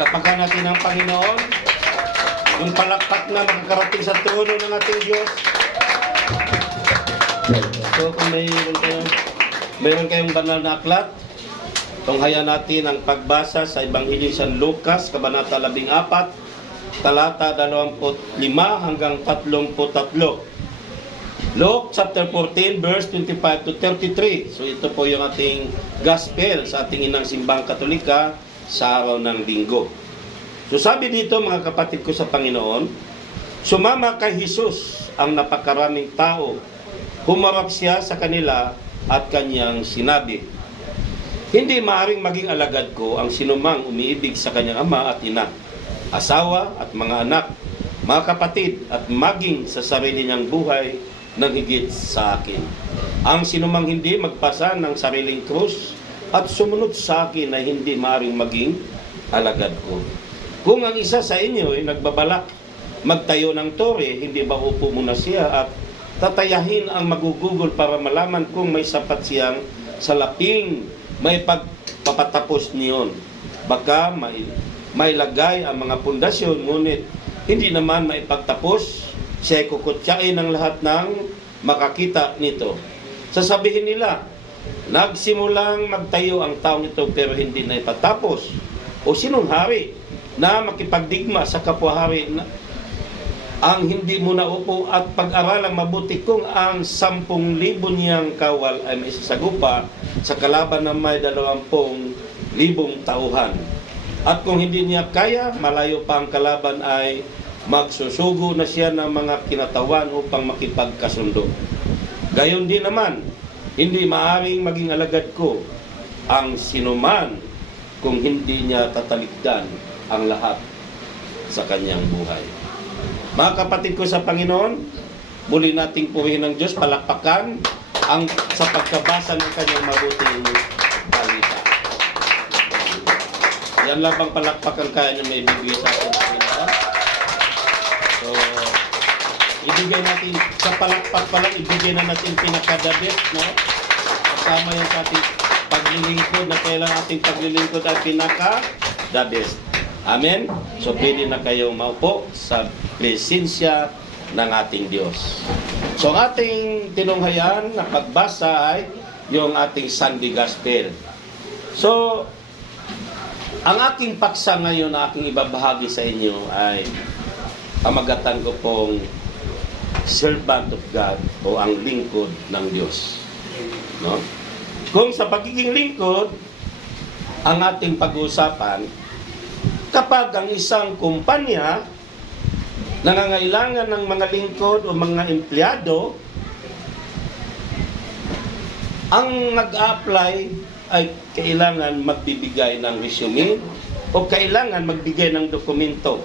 Palapakan natin ang Panginoon. Yung palakpak na makakarating sa trono ng ating Diyos. So kung mayroon kayong banal na aklat, tunghayan natin ang pagbasa sa Ebanghelyo San Lucas, Kabanata 14, talata 25 hanggang 33. Luke chapter 14, verse 25 to 33. So ito po yung ating gospel sa ating inang simbang Katolika sa araw ng Linggo. So sabi dito mga kapatid ko sa Panginoon, sumama kay Jesus ang napakaraming tao. Humarap siya sa kanila at kanyang sinabi, hindi maaring maging alagad ko ang sinumang umiibig sa kanyang ama at ina, asawa at mga anak, mga kapatid at maging sa sarili niyang buhay ng higit sa akin. Ang sinumang hindi magpasa ng sariling krus at sumunod sa akin ay hindi maaring maging alagad ko. Kung ang isa sa inyo ay nagbabalak magtayo ng tore, hindi ba upo muna siya at tatayahin ang magugugol para malaman kung may sapat siyang salaping may pagpapatapos niyon. Baka may lagay ang mga pundasyon, ngunit hindi naman maipagtapos, siya ay kukutsain ng lahat ng makakita nito. Sasabihin nila, nagsimulang magtayo ang taong ito pero hindi na ipatapos. O sinong hari na makipagdigma sa kapwa-hari na ang hindi mo naupo at pag-aralang mabuti kung ang 10,000 niyang kawal ay may sasagupa sa kalaban ng may 20,000 tauhan. At kung hindi niya kaya, malayo pa ang kalaban ay magsusugo na siya ng mga kinatawan upang makipagkasundo. Gayon din naman, hindi maaring maging alagad ko ang sinuman kung hindi niya tatalikdan ang lahat sa kanyang buhay. Mga kapatid ko sa Panginoon, muli nating purihin ng Diyos, palakpakan ang sa pagkabasa ng kanyang mabuting balita. Yan lang bang palakpakan kaya niya may bibigay sa atin, Panginoon? So, ibigay natin, sa palakpak pa lang, ibigay na natin pinaka-the-best, no? Kasama yan sa ating paglilingkod, na kailangan ating paglilingkod ay pinaka-the best. Amen? So, pwede na kayong maupo sa presensya ng ating Diyos. So, ang ating tinunghayan na pagbasa ay yung ating Sunday Gospel. So, ang aking paksa ngayon na aking ibabahagi sa inyo ay pamagatan ko pong servant of God o ang lingkod ng Diyos. No? Kung sa pagiging lingkod, ang ating pag-uusapan, kapag ang isang kumpanya nangangailangan ng mga lingkod o mga empleyado, ang nag-a-apply ay kailangan magbibigay ng resume o kailangan magbigay ng dokumento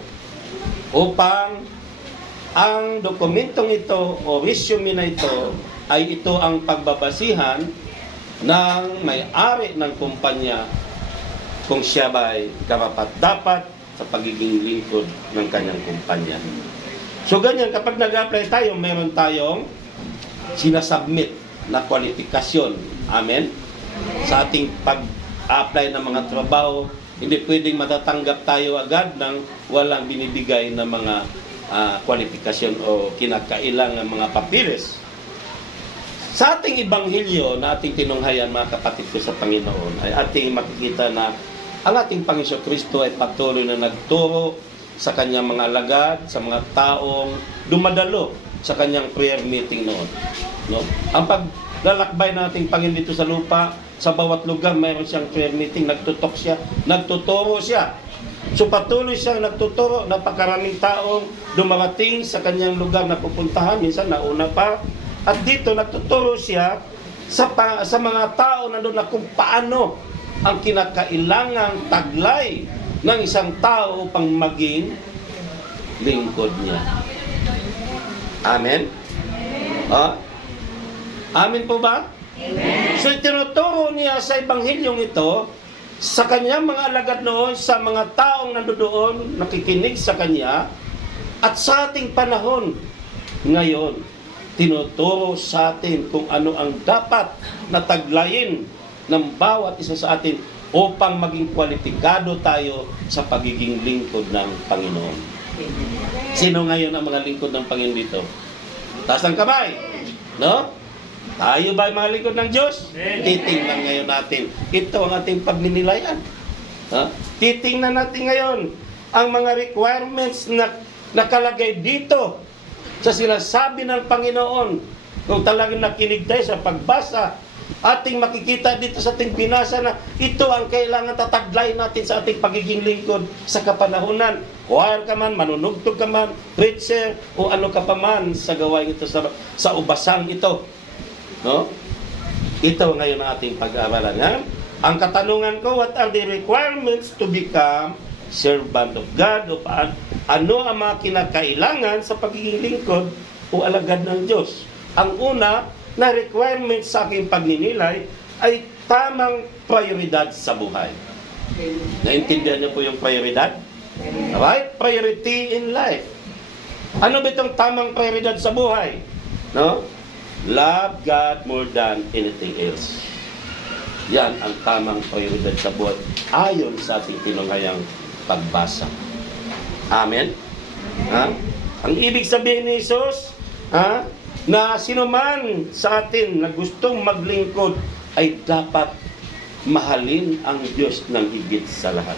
upang ang dokumentong ito o resume na ito ay ito ang pagbabasihan ng may-ari ng kumpanya kung siya ba'y karapat-dapat sa pagiging lingkod ng kanyang kumpanya. So ganyan, kapag nag-apply tayo, meron tayong sinasubmit na kwalifikasyon. Amen? Sa ating pag-apply ng mga trabaho, hindi pwedeng matatanggap tayo agad ng walang binibigay na mga kwalifikasyon o kinakailangan mga papilis. Sa ating Ebanghelyo na ating tinunghayan, mga kapatid ko sa Panginoon, ay ating makikita na ang ating Panginoon Kristo ay patuloy na nagturo sa kanyang mga alagad, sa mga taong dumadalo sa kanyang prayer meeting noon. No? Ang paglalakbay ng ating Panginoon dito sa lupa, sa bawat lugar mayroon siyang prayer meeting, nagtutok siya, nagtuturo siya. So patuloy siyang nagtuturo, napakaraming taong dumarating sa kanyang lugar na pupuntahan, minsan nauna pa. At dito nagtuturo siya sa mga tao na doon na kung paano ang kinakailangang taglay ng isang tao upang maging lingkod niya. Amen? Amen po ba? Amen. So itinuturo niya sa Ebanghelyong ito sa kanyang mga alagad noon, sa mga taong nandoon, nakikinig sa kanya, at sa ating panahon ngayon, tinuturo sa atin kung ano ang dapat na taglayin ng bawat isa sa atin upang maging kwalipikado tayo sa pagiging lingkod ng Panginoon. Sino ngayon ang mga lingkod ng Panginoon dito? Taas ng kamay. No? Tayo ba mga lingkod ng Diyos? Titingnan ngayon natin. Ito ang ating pagninilayan. Titingnan natin ngayon ang mga requirements na nakalagay dito sa sinasabi ng Panginoon. Kung talagang nakinig tayo sa pagbasa, ating makikita dito sa ating binasa na ito ang kailangan tataglay natin sa ating pagiging lingkod sa kapanahunan. Choir ka man, manunugtog ka man, preacher, o ano ka pa man sa gawain ito, sa ubasang ito. No? Ito ngayon ang ating pag-aaralan. Ha? Ang katanungan ko, what are the requirements to become servant of God? O ano ang mga kinakailangan sa pagiging lingkod o alagad ng Diyos? Ang una na requirement sa aking pagninilay ay tamang prioridad sa buhay. Naintindihan niyo po yung prioridad? Right? Priority in life. Ano ba itong tamang prioridad sa buhay? No? Love God more than anything else. Yan ang tamang prioridad sa buhay ayon sa ating tinunghayang pagbasa. Amen? Ha? Ang ibig sabihin ni Jesus, na sino man sa atin na gustong maglingkod ay dapat mahalin ang Diyos ng higit sa lahat.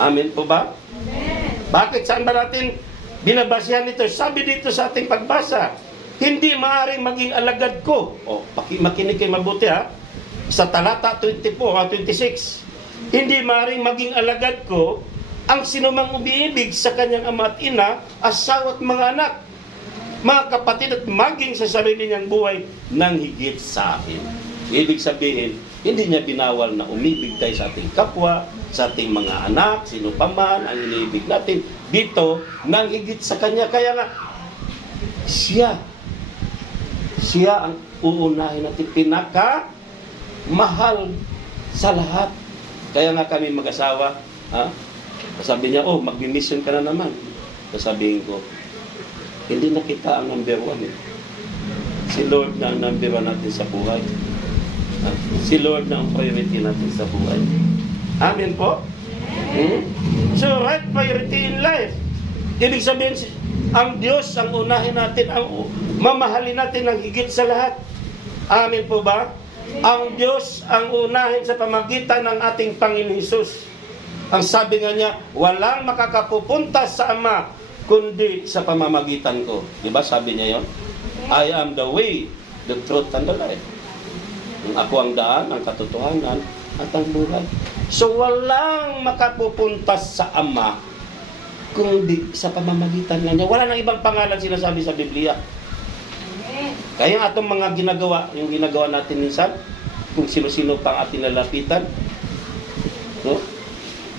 Amen po ba? Amen. Bakit? Saan ba natin binabasihan ito? Sabi dito sa ating pagbasa, hindi maaaring maging alagad ko. Makinig kayo mabuti ha. Sa talata 24 o 26, hindi maaaring maging alagad ko ang sinumang umiibig sa kanyang ama at ina, asawa at mga anak, mga kapatid at maging sa sarili niyang buhay ng higit sa akin. Ibig sabihin, hindi niya binawal na umibig tayo sa ating kapwa, sa ating mga anak, sino pa man ang iniibig natin dito ng higit sa kanya. Kaya nga, siya ang uunahin natin, pinaka-mahal sa lahat. Kaya nga kami mag-asawa, sabi niya, mag-mission ka na naman. Sasabihin ko, hindi na kita ang number one. Si Lord na ang number one natin sa buhay. Si Lord na ang priority natin sa buhay. Amen po? So, right priority in life. Ibig sabihin, ang Diyos ang unahin natin, ang mamahalin natin ng higit sa lahat. Amen po ba? Ang Diyos ang unahin sa pamagitan ng ating Panginoon Hesus. Ang sabi nga niya, walang makakapupunta sa Ama kundi sa pamamagitan ko. Diba sabi niya yon? I am the way, the truth, and the life. Ako ang daan, ang katotohanan, at ang buhay. So walang makapupunta sa Ama kundi sa pamamagitan niya. Wala nang ibang pangalan sinasabi sa Biblia. Kaya atong mga ginagawa, yung ginagawa natin minsan, kung sino-sino pang ating lalapitan, no?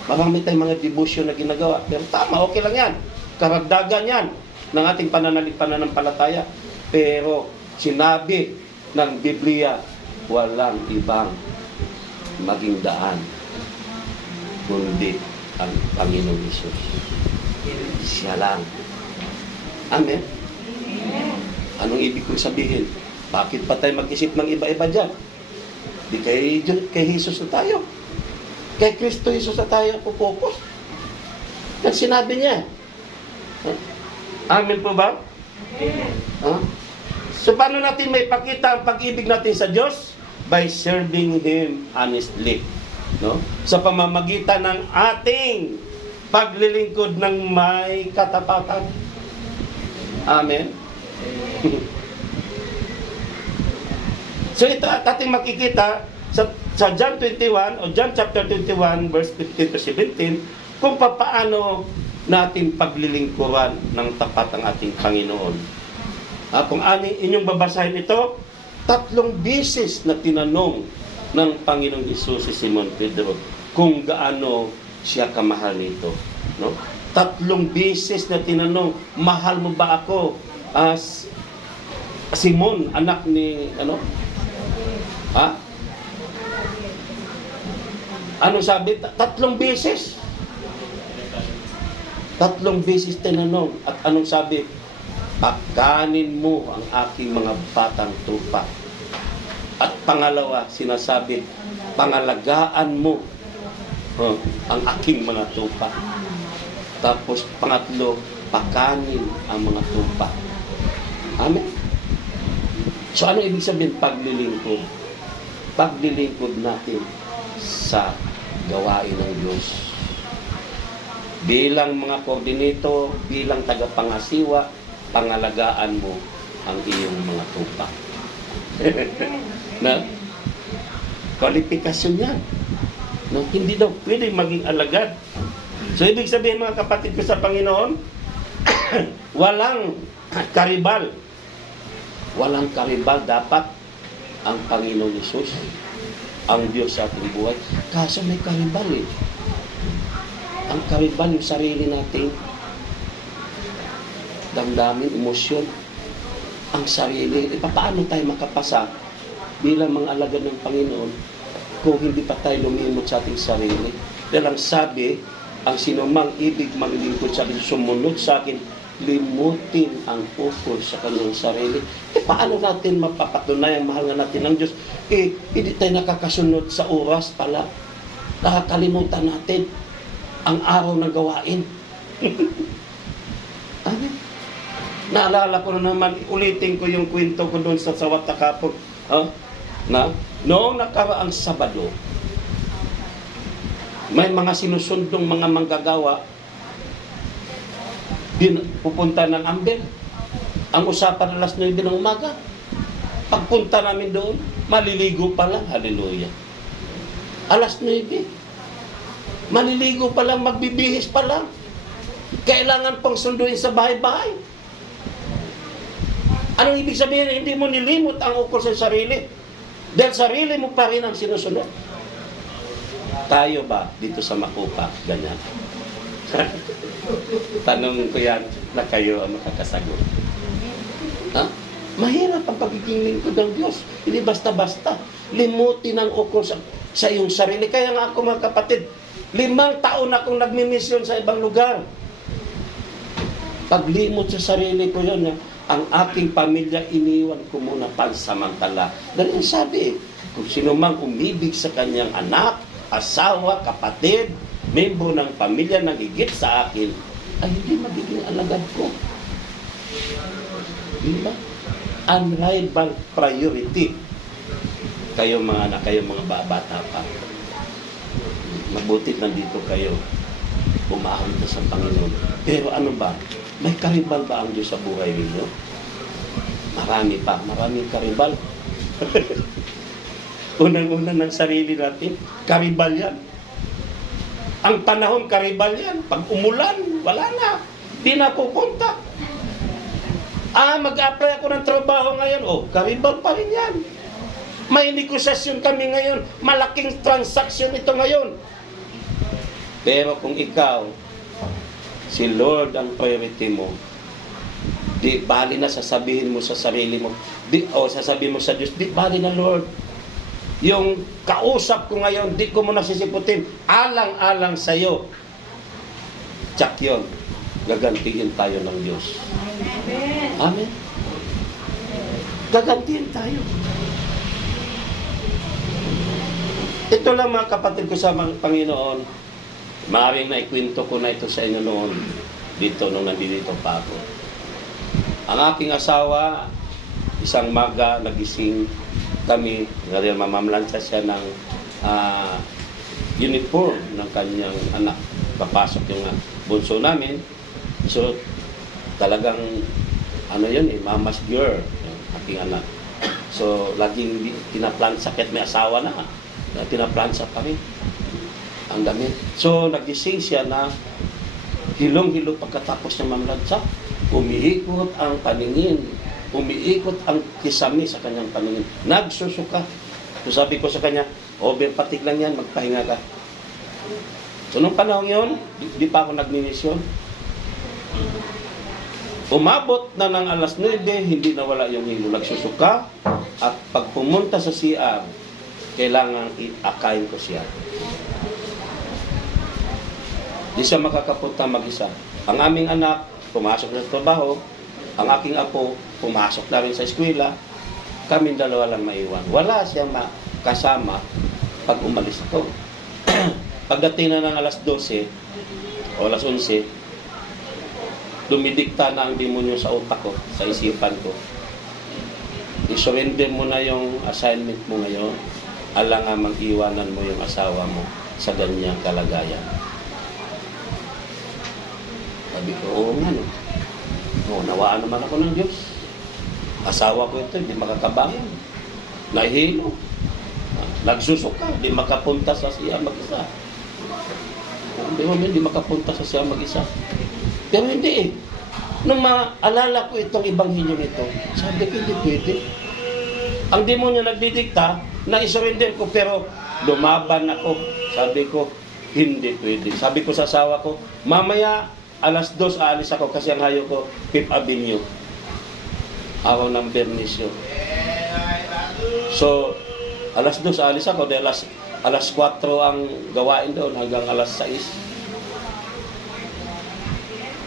Marami tayong mga devotion na ginagawa. Pero tama, okay lang yan. Karagdagan yan ng ating pananampalataya. Pero sinabi ng Biblia, walang ibang maging daan kundi ang Panginoong Hesus. Siya lang. Amen? Anong ibig kong sabihin? Bakit pa tayo mag-isip ng iba-iba dyan? Di kay Hesus na tayo. Kay Kristo Hesus na tayo pupokus. Yan sinabi niya. Amen po ba? So paano natin may pakita ang pag-ibig natin sa Diyos? By serving Him honestly. No? Sa pamamagitan ng ating paglilingkod ng may katapatan. Amen? So ito ating makikita sa John 21 o John chapter 21 verse 15 to 17 kung paano natin paglilingkuran ng tapat ang ating Panginoon. Kung inyong babasahin ito, 3 beses na tinanong ng Panginoong Hesus si Simon Pedro kung gaano siya kamahal nito. No? 3 beses na tinanong, mahal mo ba ako? Simon, anak ni Ano sabi? 3 beses. 3 beses tinanong. At anong sabi? Pagkanin mo ang aking mga batang tupa. At pangalawa, sinasabi, pangalagaan mo ang aking mga tupa. Tapos pangatlo, pakanin ang mga tupa. Amen? So ano ibig sabihin paglilingkod? Paglilingkod natin sa gawain ng Diyos. Bilang mga koordinator, bilang tagapangasiwa, pangalagaan mo ang iyong mga tupa. Na? Kwalifikasyon yan. No? Hindi daw pwede maging alagad. So ibig sabihin mga kapatid ko sa Panginoon, walang karibal. Walang karibal dapat ang Panginoon Hesus, ang Diyos sa ating buhay. Kaso may karibal eh. Ang karibal yung sarili nating damdamin, emosyon, ang sarili. Paano tayo makapasa bilang mga alagad ng Panginoon kung hindi pa tayo lumimot sa ating sarili? Dahil ang sabi, ang sinumang ibig maglingkod sa akin, sumunod sa akin, limutin ang focus sa kanyang sarili. Paano natin mapapatunay ang mahal na natin ng Diyos? Hindi tayo nakakasunod sa oras pala. Nakakalimutan natin ang araw ng gawain. Amen. Naalala ko na naman, ulitin ko yung kwento ko doon sa Watakapog. Noong nakaraang Sabado, may mga sinusundong mga manggagawa pupunta ng Ambel. Ang usapan alas 9 ng umaga. Pagpunta namin doon, maliligo pa lang. Hallelujah. Alas 9. Maliligo pa lang, magbibihis pa lang. Kailangan pang sunduin sa bahay-bahay. Anong ibig sabihin? Hindi mo nilimot ang ukol sa sarili. Dahil sarili mo pa rin ang sinusunod. Tayo ba dito sa Makupa? Ganyan. Tanong ko yan na kayo ang makakasagot. Mahirap ang pagiging lingkod ng Diyos. Hindi basta-basta. Limutin ang ukol sa iyong sarili. Kaya nga ako mga kapatid, 5 taon akong nagmimisyon sa ibang lugar. Paglimot sa sarili ko yun, ang aking pamilya iniwan ko muna pansamantala. Dahil sabi, kung sino mang umibig sa kanyang anak, asawa, kapatid, membro ng pamilya na higit sa akin, ay hindi magiging alagad ko. Diba? Unrivaled priority. Kayo mga anak, kayo mga bata pa. Mabuti nandito kayo. Umahon na sa Panginoon. Pero ano ba? May karibal ba ang Diyos sa buhay ninyo? Marami pa. Maraming karibal. Unang-una ng sarili natin, karibal yan. Ang panahon, karibal yan. Pag umulan, wala na. Di na pupunta. Mag-apply ako ng trabaho ngayon. Karibal pa rin yan. May negosasyon kami ngayon. Malaking transaksyon ito ngayon. Pero kung ikaw, si Lord ang priority mo, di bali na sasabihin mo sa sarili mo, sasabihin mo sa Diyos, di bali na Lord. Yung kausap ko ngayon, di ko mo nasisiputin, alang-alang sa'yo. Tsak yun, gagantiin tayo ng Diyos. Amen. Gagantiin tayo. Ito lang mga kapatid ko sa Panginoon, maaaring naikwento ko na ito sa inyo noon, dito nung nandito pa ako. Ang aking asawa, isang maga, nagising kami, dahil mamamlansya siya ng uniform ng kanyang anak. Papasok yung bunso namin. So, talagang, mama's girl, yung aking anak. So, laging tinaplansa, kahit may asawa na, tinaplansa pa rin ang damit. So, nagising siya na hilong-hilo pagkatapos ng mamlansya. Umiikot ang paningin. Umiikot ang kisame sa kanyang paningin. Nagsusuka. So, sabi ko sa kanya, overpatig lang yan, magpahinga ka. So, nung panahon yun, di pa ako nagminisyon. Umabot na ng alas 9, hindi nawala yung hilo. Nagsusuka. At pag pumunta sa CR, kailangan i-akayin ko siya. Di siya makakapunta mag-isa. Ang aming anak, pumasok na sa trabaho. Ang aking apo, pumasok na rin sa eskwela. Kaming dalawa lang maiwan. Wala siyang kasama pag umalis ako. Pagdating na ng alas 12 o alas 11, dumidikta na ang demonyo sa utak ko, sa isipan ko. I-surrender mo na yung assignment mo ngayon, alangan mag-iwanan mo yung asawa mo sa ganyang kalagayan. Sabi ko, oo nga no. Oo, nawaan naman ako ng Diyos. Asawa ko ito, hindi makakabangon. Nahihilo. Nagsusuka, hindi makapunta sa siya mag-isa. Hindi makapunta sa siya mag-isa. Pero hindi eh. Nung maalala ko itong ibanghilyo nito, sabi ko, hindi pwede. Ang demonyo nagdidikta, na isurrender ko, pero lumaban ako. Sabi ko, hindi pwede. Sabi ko sa asawa ko, mamaya, alas 2 aalis ako kasi ang hayo ko, 5th Avenue. Araw ng Bernisyo. So, alas 2 aalis ako, dahil alas 4 ang gawain doon hanggang alas 6.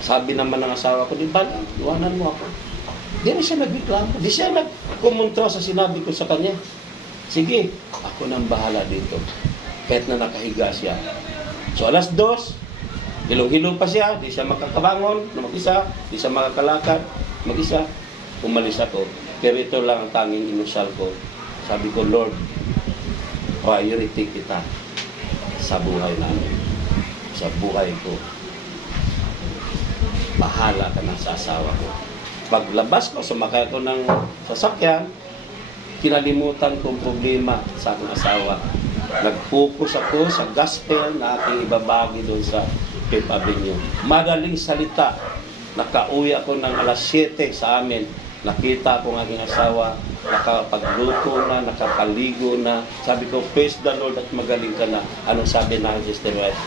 Sabi naman ng asawa ko, di ba, iwanan mo ako. Di na siya nagreklamo. Di siya nagkumuntra sa sinabi ko sa kanya. Sige, ako nang bahala dito. Kahit na nakahiga siya. So, alas 2, hilong-hilong pa siya, di siya makakabangon na mag-isa, di siya makakalakad, mag-isa, umalis ako. Pero ito lang ang tanging inusal ko. Sabi ko, Lord, priority kita sa buhay namin, sa buhay ko. Bahala ka na sa asawa ko. Paglabas ko, sumakay ako ng sasakyan, kinalimutan kong problema sa aking asawa. Nag-focus ako sa gospel na aking ibabagi doon sa 5th Avenue. Madaling salita, nakauwi ako ng alas 7 sa amin. Nakita ko ang aking asawa, nakapagluto na, nakapaligo na. Sabi ko, praise the Lord at magaling ka na. Anong sabi na ang Sister Wife?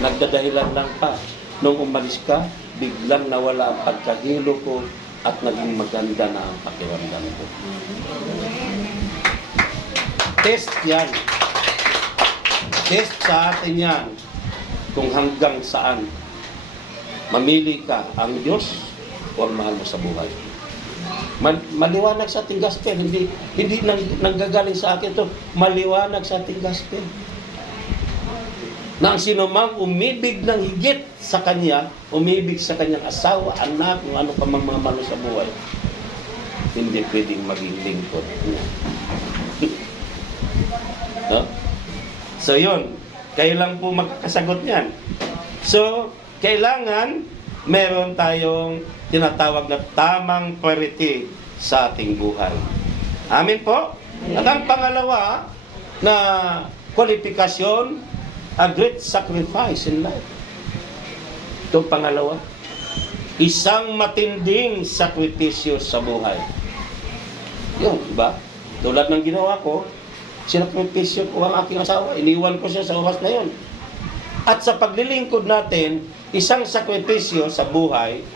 Nagdadahilan lang pa. Nung umalis ka, biglang nawala ang pagkahilo ko at naging maganda na ang pakiramdam ko. Test yan. Test sa atin yan kung hanggang saan mamili ka ang Diyos o ang mahal mo sa buhay. Maliwanag sa ating gospel, hindi nanggagaling sa akin ito, maliwanag sa ating gospel. Na ang sinumang umibig ng higit sa kanya, umibig sa kanyang asawa, anak, kung ano pa mang mga malo sa buhay, hindi pwedeng maging lingkod. No? So yun, kayo lang po magkasagot niyan. So, kailangan meron tayong tinatawag na tamang priority sa ating buhay. Amin po? At ang pangalawa na kwalifikasyon, a great sacrifice in life. Itong pangalawa, isang matinding sakripisyo sa buhay. Yun, diba? Tulad ng ginawa ko, sinakripisyo ko ang aking asawa, iniwan ko siya sa oras na yun. At sa paglilingkod natin, isang sakripisyo sa buhay,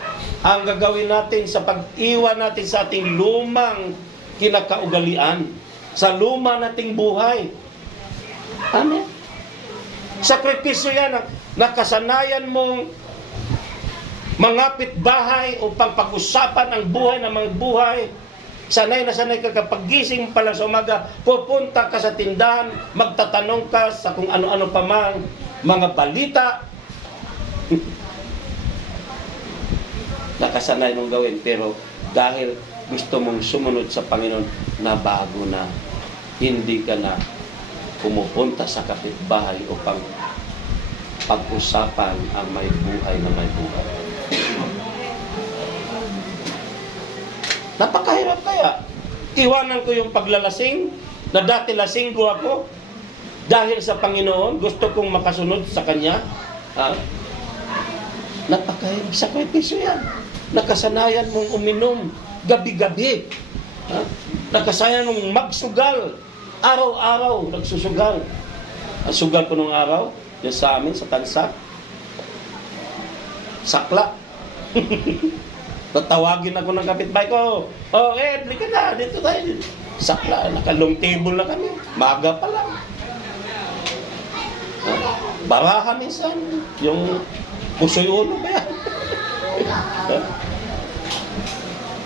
ang gagawin natin sa pag-iwan natin sa ating lumang kinakaugalian, sa luma nating buhay. Amen? Sakripisyo yan, nakasanayan mong mangapit bahay upang pag-usapan ang buhay ng mga buhay. Sanay na sanay ka kapag gising pa lang sa umaga, pupunta ka sa tindahan, magtatanong ka sa kung ano-ano pa man, mga balita. Nakasanay mong gawin, pero dahil gusto mong sumunod sa Panginoon, na bago na, hindi ka na pumupunta sa kapitbahay upang pag-usapan ang may buhay na may buhay. Napakahirap kaya. Iwanan ko yung paglalasing, na dati lasinggo ako, dahil sa Panginoon, gusto kong makasunod sa Kanya. Napakahirap. Sakripisyo yan. Nakasanayan mong uminom gabi-gabi. Nakasanayan mong magsugal. Araw-araw, nagsusugal. Ang sugal ko nung araw, yung sa amin, sa tansa, sakla. Tatawagin ako ng kapitbahay ko, oh, Ed, ka na, dito tayo. Sakla, nakalong table na kami. Maga pa lang. Barahan minsan, yung pusoy ulo ba yan?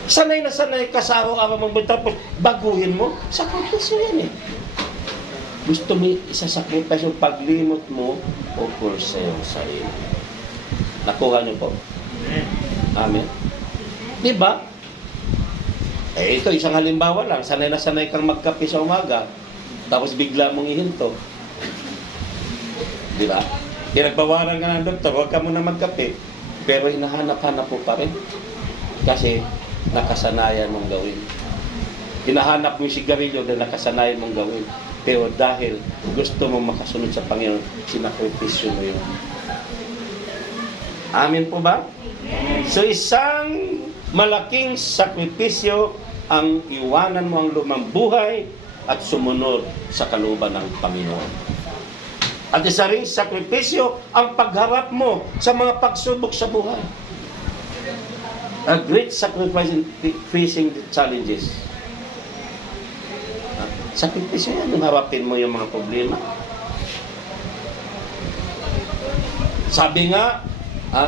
Sanay na sanay ka sa araw-araw mong tapos baguhin mo, sakripisyo yan eh. Gusto mo isasacrifice yung paglimot mo o for sa iyong sarili. Nakuha niyo po? Amen. Di ba? Ito, isang halimbawa lang. Sanay na sanay kang magkape sa umaga, tapos bigla mong ihinto. Di ba? Pinagbawaran ka ng doktor, huwag ka muna magkape. Pero hinahanap-hanap mo pa rin. Kasi nakasanayan mong gawin. Hinahanap mo yung sigarilyo na nakasanayan mong gawin. Pero dahil gusto mong makasunod sa Panginoon, sinakripisyo mo yun. Amen po ba? So isang malaking sakripisyo ang iwanan mo ang lumang buhay at sumunod sa kalooban ng Panginoon. At isa ring sakripisyo ang pagharap mo sa mga pagsubok sa buhay. A great sacrifice in facing the challenges. Sakripisyo yan, harapin mo yung mga problema. Sabi nga,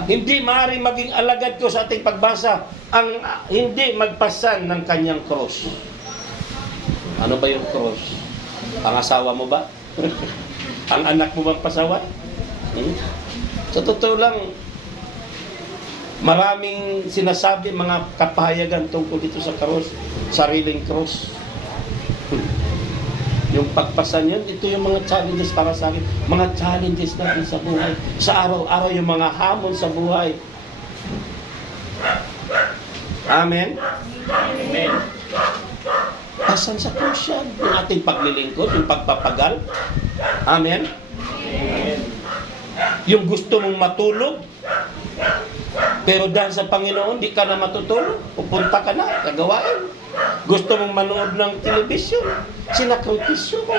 hindi maaaring maging alagad ko sa ating pagbasa ang hindi magpasan ng kanyang cross. Ano ba yung cross? Ang asawa mo ba? Ang anak mo bang pasawa? Sa totoo lang, maraming sinasabi mga kapahayagan tungkol dito sa cross, sariling cross. Yung pagpasan yun, ito yung mga challenges para sa akin. Mga challenges natin sa buhay. Sa araw-araw, yung mga hamon sa buhay. Amen? Amen. Pasan sa cross yan. Yung ating paglilingkod, yung pagpapagal. Amen? Amen. Yung gusto mong matulog, pero dahil sa Panginoon, di ka na matutulog. Pupunta ka na, kagawain. Gusto mong manood ng telebisyon, sinakripisyo mo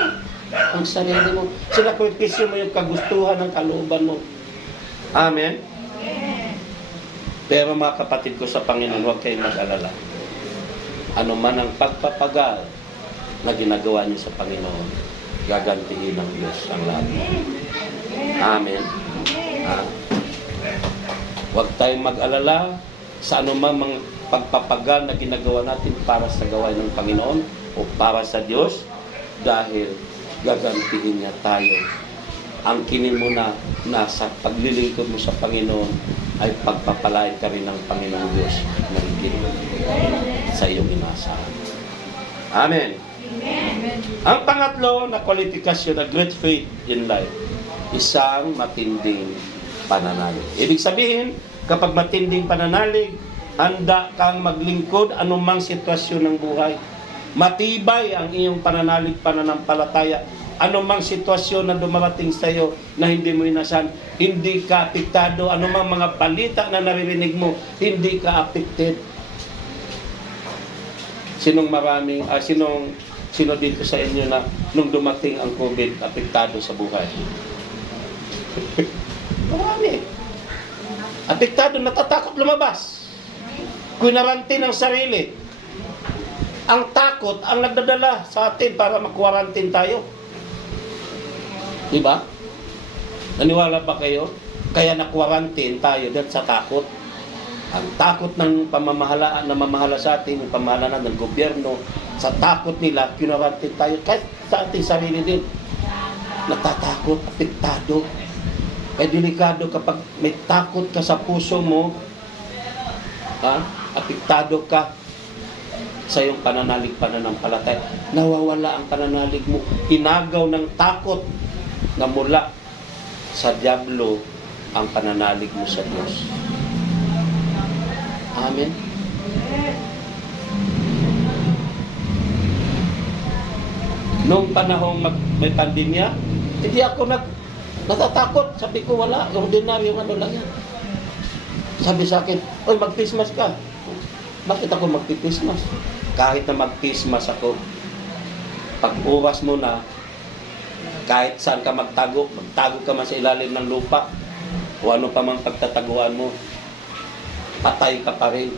ang sarili mo. Sinakripisyo mo yung kagustuhan ng kalooban mo. Amen? Pero mga kapatid ko sa Panginoon, huwag kayong mag-alala. Ano man ang pagpapagal na ginagawa niyo sa Panginoon, gagantiin ng Diyos ang lahat. Amen? Huwag tayong mag-alala sa anumang mga pagpapagal na ginagawa natin para sa gawain ng Panginoon o para sa Diyos, dahil gagantihin niya tayo. Ang kinin mo na nasa paglilingkod mo sa Panginoon ay pagpapalain ka rin ng Panginoong Diyos na higit sa iyong inaasahan. Amen. Amen. Ang pangatlo na kwalifikasyon na great faith in life, isang matinding pananalig. Ibig sabihin, kapag matinding pananalig, handa kang maglingkod anumang sitwasyon ng buhay. Matibay ang iyong pananalig, pananampalataya. Anumang sitwasyon na dumarating sa iyo na hindi mo inasahan, hindi ka apektado. Anumang mga balita na naririnig mo, hindi ka affected. Sino dito sa inyo na nung dumating ang COVID, apektado sa buhay? Marami. Apektado, natatakot lumabas. Kunarantin ang sarili. Ang takot ang nagdadala sa atin para makwarantin tayo. Diba? Naniwala ba kayo? Kaya nakwarantin tayo dahil sa takot. Ang takot ng pamamahalaan na mamahala sa atin, yung pamahalaan ng gobyerno, sa takot nila, kunarantin tayo. Kahit sa ating sarili din. Natatakot, apektado. Kaya delikado kapag may takot ka sa puso mo, apektado ka sa iyong pananalig, pananampalataya. Nawawala ang pananalig mo. Inagaw ng takot na mula sa dyablo ang pananalig mo sa Diyos. Amen. Noong panahong may pandemya, hindi ako natatakot. Sabi ko, wala. Ordinaryo ano lang yan. Sabi sa akin, oy, mag-Christmas ka. Bakit ako mag-Christmas? Kahit na mag-Christmas ako, pag oras mo na, kahit saan ka magtago ka man sa ilalim ng lupa, o ano pa man pagtataguan mo, patay ka pa rin.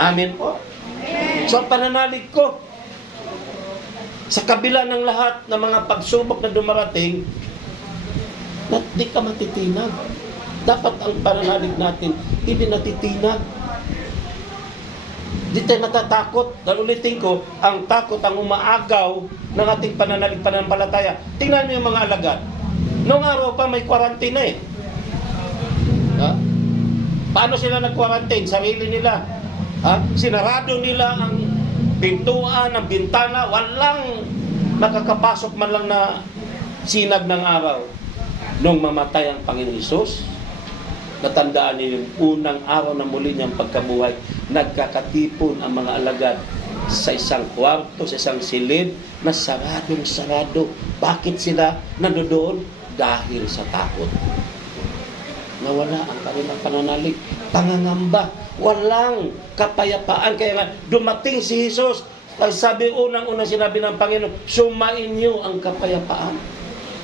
Amen po. So, ang pananalig ko, sa kabila ng lahat ng mga pagsubok na dumarating, na di ka matitinag. Dapat ang pananalig natin, hindi natitinag. Di tayo matatakot. Dahil ulitin ko, ang takot ang umaagaw ng ating pananalig pananampalataya. Tingnan niyo yung mga alagad. Noong araw pa may quarantine eh. Ha? Paano sila nag-quarantine? Sarili nila. Ha? Sinarado nila ang pintuan, ang bintana. Walang nakakapasok man lang na sinag ng araw. Nung mamatay ang Panginoon Hesus, natandaan niyo yung unang araw na muli niyang pagkabuhay, nagkakatipon ang mga alagad sa isang kwarto, sa isang silid na saradong-sarado. Bakit sila nandoon? Dahil sa takot. Nawala ang kanilang pananalig, pangangamba, walang kapayapaan. Kaya nga, dumating si Jesus, ay sabi unang-unang sinabi ng Panginoon, sumain niyo ang kapayapaan.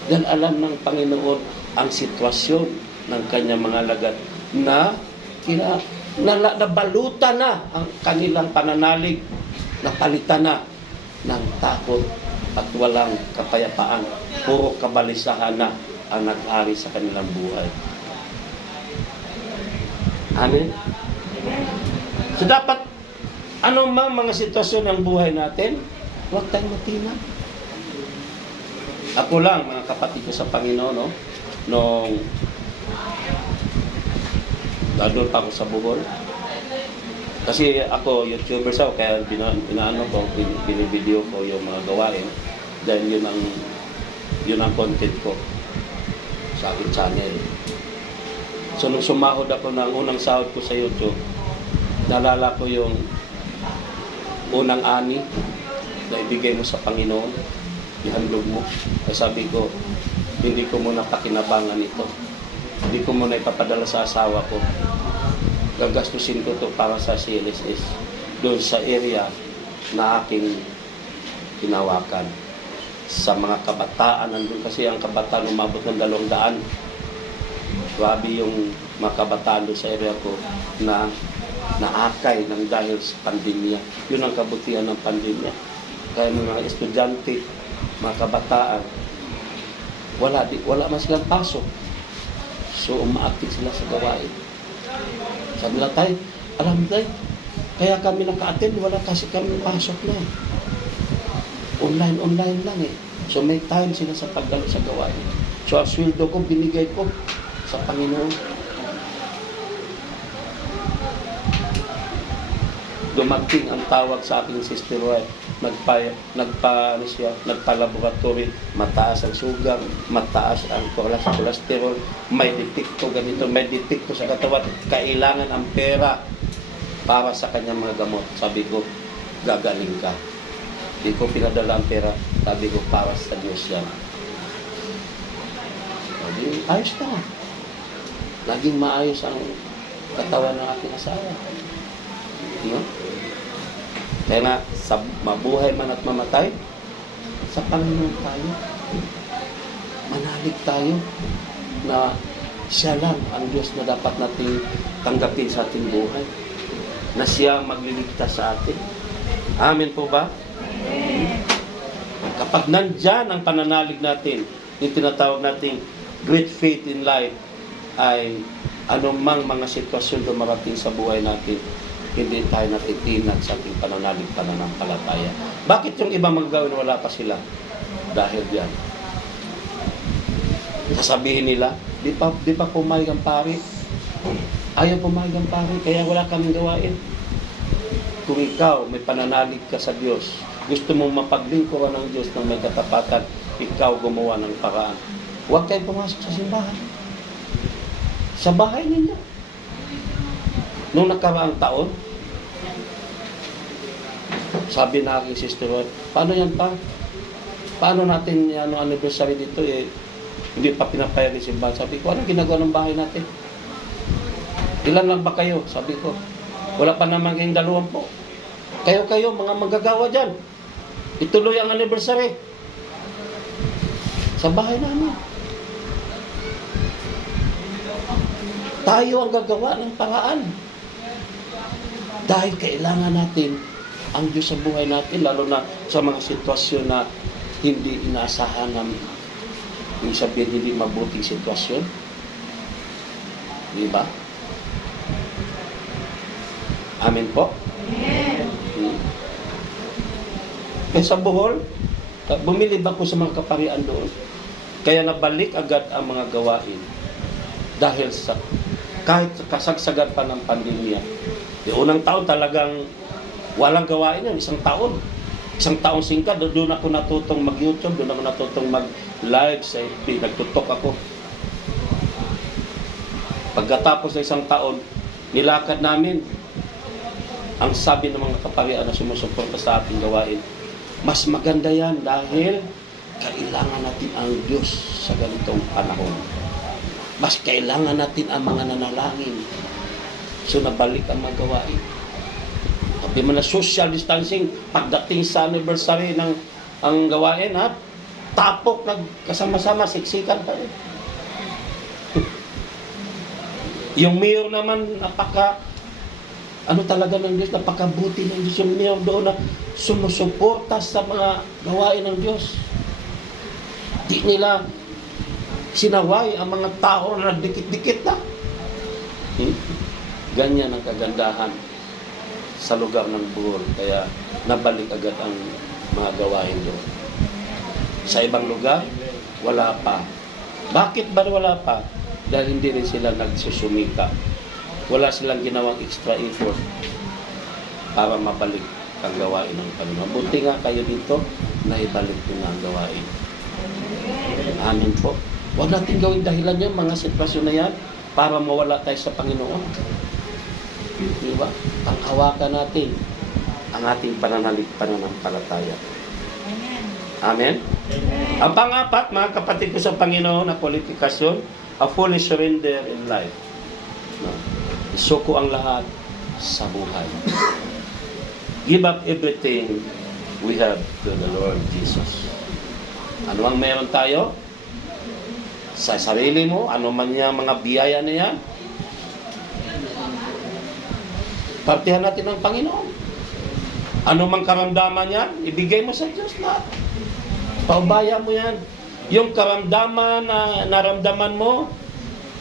Dahil alam ng Panginoon ang sitwasyon ng kanyang mga alagad na nabalutan na ang kanilang pananalig, napalitan na ng takot at walang kapayapaan. Puro kabalisahan na ang nag-ari sa kanilang buhay. Amen? So dapat, anumang mga sitwasyon ng buhay natin, huwag tayong matina. Ako lang, mga kapatid ko sa Panginoon, no? Nung doon pa ako sa Bohol. Kasi ako, YouTuber sa kaya pinaano ko, binibideo ko yung mga gawain. Dahil yun ang content ko sa aking channel. So nung sumahod ako ng unang sahod ko sa YouTube, naalala ko yung unang ani na ibigay mo sa Panginoon, ihandog mo. Kaya sabi ko, hindi ko muna pakinabangan ito. Hindi ko muna ipapadala sa asawa ko. Gagastusin ko to para sa CLSS doon sa area na aking hinawakan. Sa mga kabataan, nandun kasi ang kabataan umabot ng 200. Grabe yung mga kabataan doon sa area ko na naakay ng dahil sa pandemya. Yun ang kabutihan ng pandemya. Kaya mga estudyante, mga kabataan, wala man silang pasok. So umaakit sila sa gawain. Sabi nila, tay, alam tayo, kaya kami naka-attend, wala kasi kami pasok na. Online lang eh. So may time sila sa pagdalo sa gawain. So ang sweldo ko, binigay ko sa Panginoon. Dumating ang tawag sa aking sister wife. Nagpa-laboratory, mataas ang sugar, mataas ang cholesterol, may detekto ganito, may detekto sa katawan, kailangan ang pera para sa kanyang mga gamot. Sabi ko, gagaling ka. Hindi ko pinadala ang pera, sabi ko, para sa Diyos yan. Sabi, ayos na. Laging maayos ang katawan ng aking asawa. No? Kaya nga, sa mabuhay man at mamatay, sa Panginoon tayo. Manalig tayo na siya lang ang Diyos na dapat nating tanggapin sa ating buhay. Na siya magliligtas sa atin. Amen po ba? Kapag nandyan ang pananalig natin, yung tinatawag nating great faith in life, ay anumang mga sitwasyon dumarating sa buhay natin, hindi tayo natitinag sa ating pananalig pananampalataya. Bakit yung ibang magagawin wala pa sila? Dahil yan. Sasabihin nila, di pa pumayag ang pari. Ayaw pumayag ang pari, kaya wala kaming gawain. Kung ikaw may pananalig ka sa Diyos, gusto mong mapaglingkuran ng Diyos ng may katapatan, ikaw gumawa ng paraan. Huwag kayo pumasok sa simbahan. Sa bahay ninyo. Nung nakaraang taon, sabi na aking sister, paano yan pa? Paano natin anniversary dito hindi pa pinapayag ni simbahan? Sabi ko, anong ginagawa ng bahay natin? Ilan lang ba kayo? Sabi ko, wala pa naman kayong 20. Kayo, mga magagawa dyan. Ituloy ang anniversary. Sa bahay namin. Tayo ang gagawa ng paraan. Dahil kailangan natin ang Diyos sa buhay natin, lalo na sa mga sitwasyon na hindi inaasahan ng yung sabihin hindi mabuting sitwasyon. Di ba? Amen po? Amen. Kaya sa Bohol, bumilib ako sa mga kaparian doon. Kaya nabalik agad ang mga gawain. Dahil sa kahit kasagsagan pa ng pandemya. Yung unang taon talagang walang gawain yan, isang taon. Isang taong singkat, doon ako natutong mag-YouTube, doon ako natutong mag-live sa FB, nagtutok ako. Pagkatapos ng isang taon, nilakad namin. Ang sabi ng mga kaparian na sumusuporta sa ating gawain, mas maganda yan dahil kailangan natin ang Diyos sa ganitong panahon. Mas kailangan natin ang mga nanalangin. So nabalik ang mga gawain. Sabi mo na social distancing, pagdating sa anniversary ng ang gawain, ha? Tapok, nagkasama-sama, siksikan pa rin. Yung mayor naman, ano talaga ng Diyos, napakabuti ng Diyos. Yung mayor doon na sumusuporta sa mga gawain ng Diyos. Di nila sinaway ang mga tao na dikit-dikit na. Ganyan ang kagandahan sa lugar ng Bohol. Kaya nabalik agad ang mga gawain doon. Sa ibang lugar, wala pa. Bakit ba wala pa? Dahil hindi rin sila nagsusumika. Wala silang ginawang extra effort para mabalik ang gawain ng Panginoon. Buti nga kayo dito, naibalik nyo na ang gawain. Amen po. Huwag natin gawing dahilan yung mga sitwasyon na yan para mawala tayo sa Panginoon. Diba? Panghawakan natin ang ating pananampalataya. Amen? Ang pang-apat, mga kapatid ko sa Panginoon, na kwalifikasyon, a fully surrender in life. No? Isuko ang lahat sa buhay. Give up everything we have to the Lord Jesus. Ano ang meron tayo? Sa sarili mo, ano man yung mga biyaya na yan, partihan natin ng Panginoon. Ano mang karamdaman yan, ibigay mo sa Diyos lahat. Paubaya mo yan. Yung karamdaman na naramdaman mo,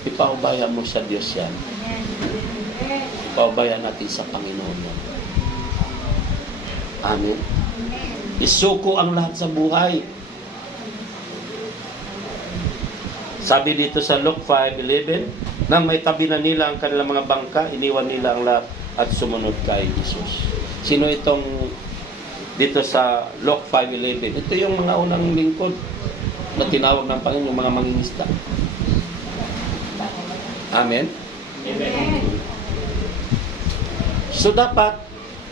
ipaubaya mo sa Diyos yan. Ipaubaya natin sa Panginoon yan. Amen. Isuko ang lahat sa buhay. Sabi dito sa Luke 5:11, nang may tabi na nila ang kanilang mga bangka, iniwan nila ang lahat at sumunod kay Jesus. Sino itong dito sa Luke 5:11? Ito yung mga unang lingkod na tinawag ng Panginoon, yung mga mangingisda. Amen? Amen. So dapat,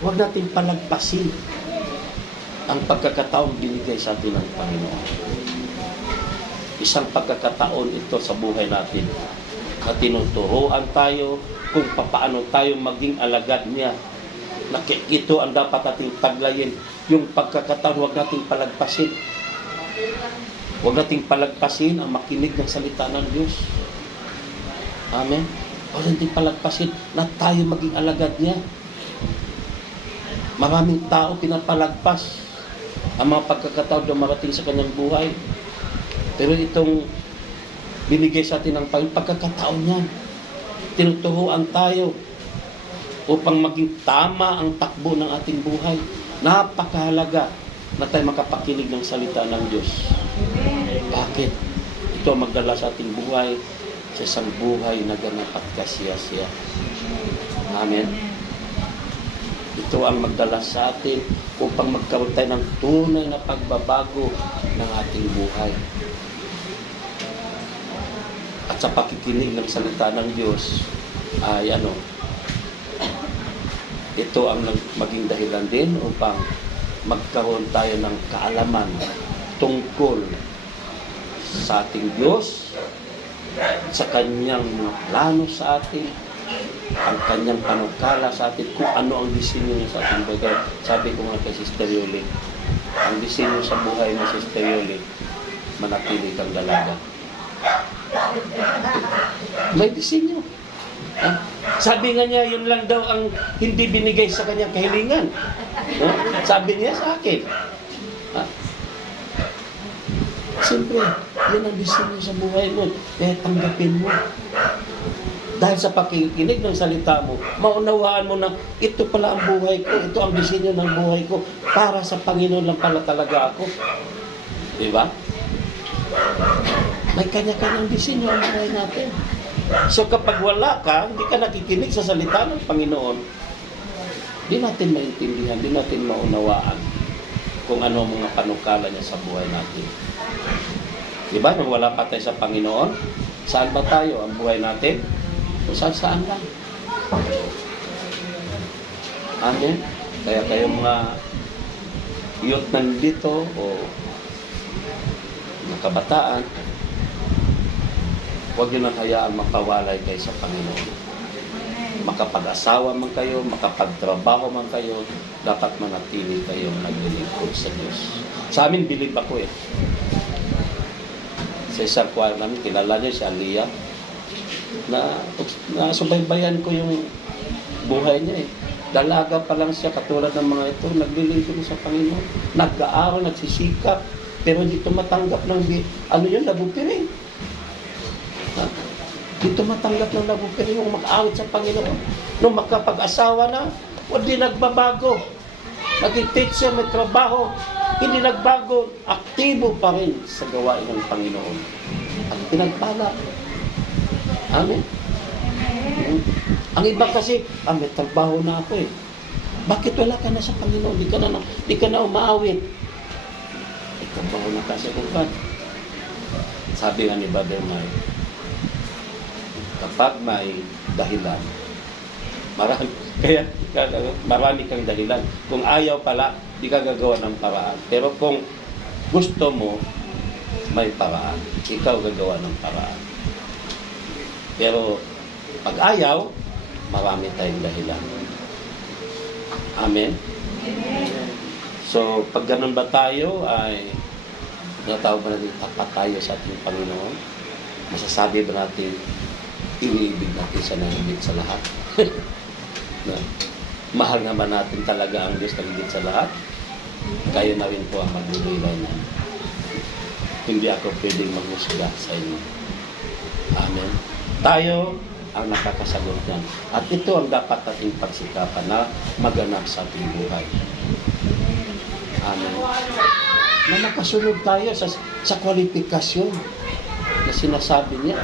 huwag natin palagpasin ang pagkakataon binigay sa atin ng Panginoon. Isang pagkakataon ito sa buhay natin na tinuturuan tayo kung paano tayo maging alagad niya. Ito ang dapat nating paglayin. Yung pagkakataon, huwag nating palagpasin. Huwag nating palagpasin ang makinig ng salita ng Diyos. Amen? Huwag nating palagpasin na tayo maging alagad niya. Maraming tao pinapalagpas ang mga pagkakataon na marating sa kanyang buhay. Pero itong binigay sa atin ng Panginoon, pagkakataon niya, tinuturuan tayo upang maging tama ang takbo ng ating buhay. Napakahalaga na tayo makapakinig ng salita ng Diyos. Bakit? Ito magdala sa ating buhay sa isang buhay na ganap at kasiya-siya. Amen? Ito ang magdala sa atin upang magkaroon tayo ng tunay na pagbabago ng ating buhay. At sa pakikinig ng salita ng Diyos ay ito ang maging dahilan din upang magkaroon tayo ng kaalaman tungkol sa ating Diyos, sa Kanyang mga plano sa atin, ang Kanyang panukala sa atin, kung ano ang disenyo niya sa ating buhay. Sabi ko nga kay Sister Yoli, ang disenyo sa buhay ni Sister Yoli, manatili kang dalaga. May disenyo. Sabi nga niya, yun lang daw ang hindi binigay sa kanyang kahilingan. Sabi niya sa akin. Siyempre, yan ang disenyo sa buhay mo. Kaya tanggapin mo. Dahil sa pakikinig ng salita mo, maunawaan mo na ito pala ang buhay ko, ito ang disenyo ng buhay ko, para sa Panginoon lang pala talaga ako. Di ba? May kanya-kanyang disenyo ang buhay natin. So kapag wala ka, hindi ka nakikinig sa salita ng Panginoon, di natin maintindihan, di natin maunawaan kung ano ang mga panukala niya sa buhay natin. Di ba? Nung wala pa tayo sa Panginoon, saan ba tayo ang buhay natin? Kung saan lang. Amen? Kaya kayong mga youth nandito o mga kabataan, huwag nyo nang hayaan makawalay kayo sa Panginoon. Makapag-asawa man kayo, makapagtrabaho man kayo, dapat manatili kayong naglilingkod sa Diyos. Sa amin, bilib ako eh. Sa isang kuwan namin, kilala niyo si Aliyah, na subaybayan ko yung buhay niya eh. Dalaga pa lang siya, katulad ng mga ito, naglilingkod sa Panginoon. Nag-aaral, nagsisikap, pero hindi tumatanggap ng, labupiring. Hindi tumatanggap ng labupiring yung mag-awit sa Panginoon. Nung makapag-asawa na, hindi nagbabago. Naging teacher, may trabaho, hindi nagbago, aktibo pa rin sa gawain ng Panginoon. At pinagpala. Amen? Ang iba kasi, may trabaho na ako eh. Bakit wala ka na sa Panginoon? Di ka na umaawit. May trabaho na kasi kung kan. Sabi nga ni Brother Mike, kapag may dahilan, marami kang dahilan. Kung ayaw pala, di ka gagawa ng paraan. Pero kung gusto mo, may paraan. Ikaw gagawa ng paraan. Pero pag ayaw, marami tayong dahilan. Amen? So, pag ganun ba tayo, ay natawag ba natin tapat tayo sa ating Panginoon? Masasabi ba natin, iniibig natin siya na higit sa lahat? Na, mahal naman natin talaga ang Diyos na higit sa lahat? Kayo na rin po ang maglulay na. Hindi ako pwedeng maghusga sa inyo. Amen? Tayo ang nakakasagot niyan. At ito ang dapat nating pagsikapan na maganap sa ating buhay. Amen. Na makasunod tayo sa kwalifikasyon na sinasabi niya.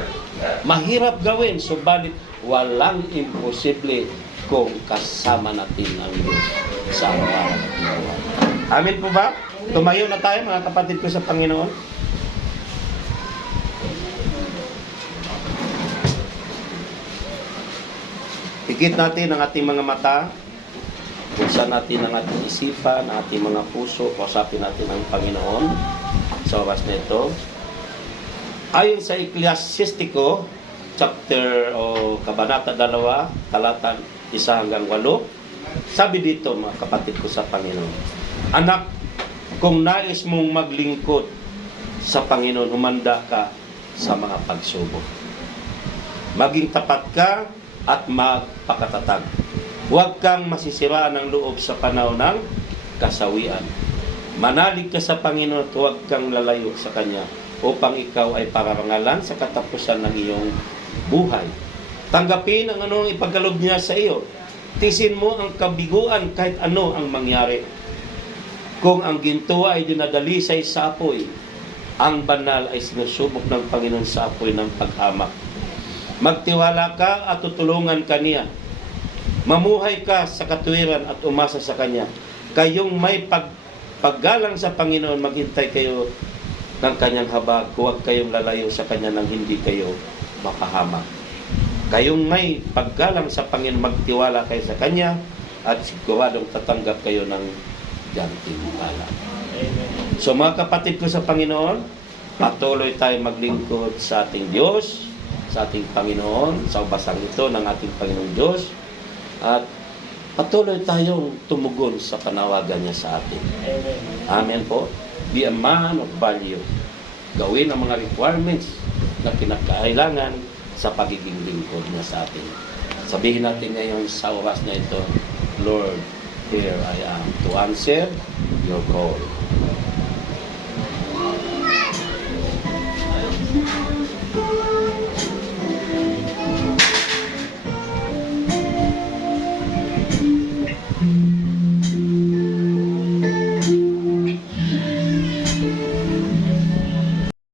Mahirap gawin, subalit walang imposible kung kasama natin ang Diyos sa araw-araw at buhay. Amen po ba? Tumayo na tayo mga kapatid ko sa Panginoon. Pikit natin ang ating mga mata, buksan natin ang ating isipan, ang ating mga puso, kausapin natin ang Panginoon sa oras na ito. Ayon sa Ecclesiastico, chapter o Kabanata 2, talata 1 hanggang 8, sabi dito mga kapatid ko sa Panginoon, anak, kung nais mong maglingkod sa Panginoon, humanda ka sa mga pagsubok. Maging tapat ka at magpakatatag. Huwag kang masisiraan ng loob sa panahon ng kasawian. Manalig ka sa Panginoon at huwag kang lalayo sa Kanya upang ikaw ay pararangalan sa katapusan ng iyong buhay. Tanggapin ang anong ipagkaloob niya sa iyo. Tisin mo ang kabiguan kahit ano ang mangyari. Kung ang ginto ay dinadalisay sa apoy, ang banal ay sinusubok ng Panginoon sa apoy ng paghamak. Magtiwala ka at tutulungan ka niya. Mamuhay ka sa katuwiran at umasa sa Kanya. Kayong may paggalang sa Panginoon, maghintay kayo ng Kanyang habag. Huwag kayong lalayo sa Kanya nang hindi kayo mapahamak. Kayong may paggalang sa Panginoon, magtiwala kayo sa Kanya at siguradong tatanggap kayo ng gantimpala. So mga kapatid ko sa Panginoon, patuloy tayo maglingkod sa ating Diyos, sa ating Panginoon, sa basang ito ng ating Panginoon Diyos, at patuloy tayong tumugon sa panawagan niya sa atin. Amen po. Be a man of value. Gawin ang mga requirements na kinakailangan sa pagiging lingkod niya sa atin. Sabihin natin ngayon sa oras na ito, Lord, here I am to answer your call.